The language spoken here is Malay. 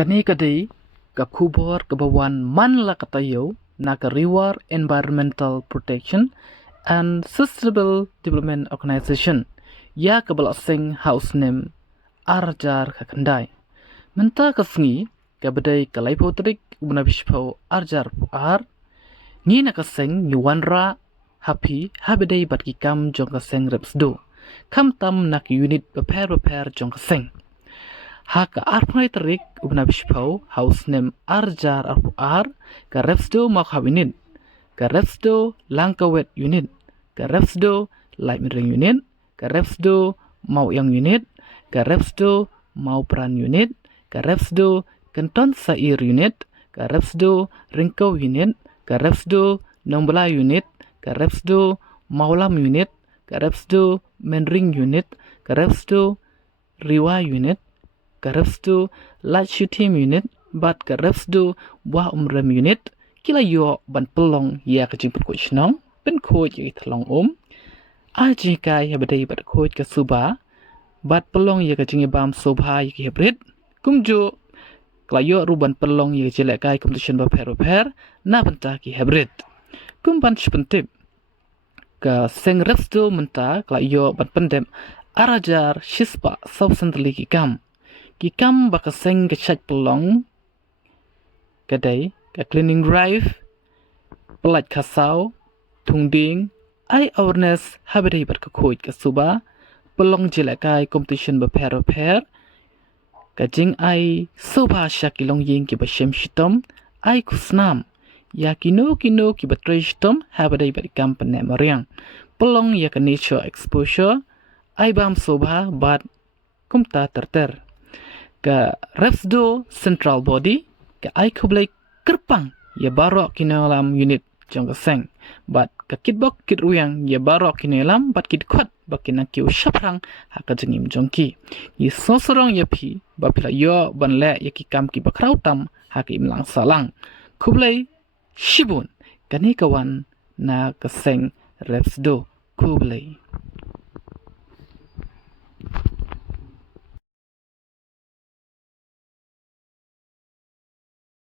Kani kadai ka kubor kabawan man la katayo na ka River Environmental Protection and Sustainable Development Organization ya kabal asing house name arjar ka kandai. Menta ka sengi ka badai ka laipotrik ubna bishpo arjar ar ni na ka seng nyuwanra happy habadai bat ki kam jong ka seng REPSDO kam tam nak unit beper jong ka seng. Haka arpnai terik ubna bishpo house name arjar ar ka REPSDO mak hawinit ka REPSDO langkawet unit ka REPSDO light miring unit ka REPSDO mau yang unit ka REPSDO mau peran unit ka REPSDO kenton sair unit ka REPSDO ringkau unit ka REPSDO nombla unit ka REPSDO maulam unit ka REPSDO menring unit ka REPSDO riwa unit ka REPSDO light shooting unit bat ka REPSDO wah umrem unit kila yo ban pelong ya ka jing perkut snong pen khoj ya thlong aji kai ya badai bat khoj ka suba bat pelong ya ka jing bam sobha ya ki hybrid kumjo klayo ruban pelong ya jelek kai competition ba per na banta ki hybrid kumban spentip ka seng REPSDO menta klayo ban pendem arajar shispa subsently ki kam baka seng ke chat pelong kadai ka cleaning drive pelat kasau tungding ai awareness habadai bat ka khoj ka suba pelong jelek kai competition ba per ka jing ai soba shakilong ying ki ba shem shitom ai kusnam ya kino ki batray shitom habadai bat kam panem riang pelong ya ka nature exposure ai bam soba bat kumta terter ka REPSDO central body ka ai kublai kerpang ya barok kinalam unit jong ka seng bat ka kitbok kitruyang ya barok kinalam bat kit khot bakina kiu shaprang haka jengim jongki yi sosorong ya phi ba phila yo banle ya ki kam ki bakrautam haka imlang salang kublai shibun kani kawan na ka seng REPSDO kublai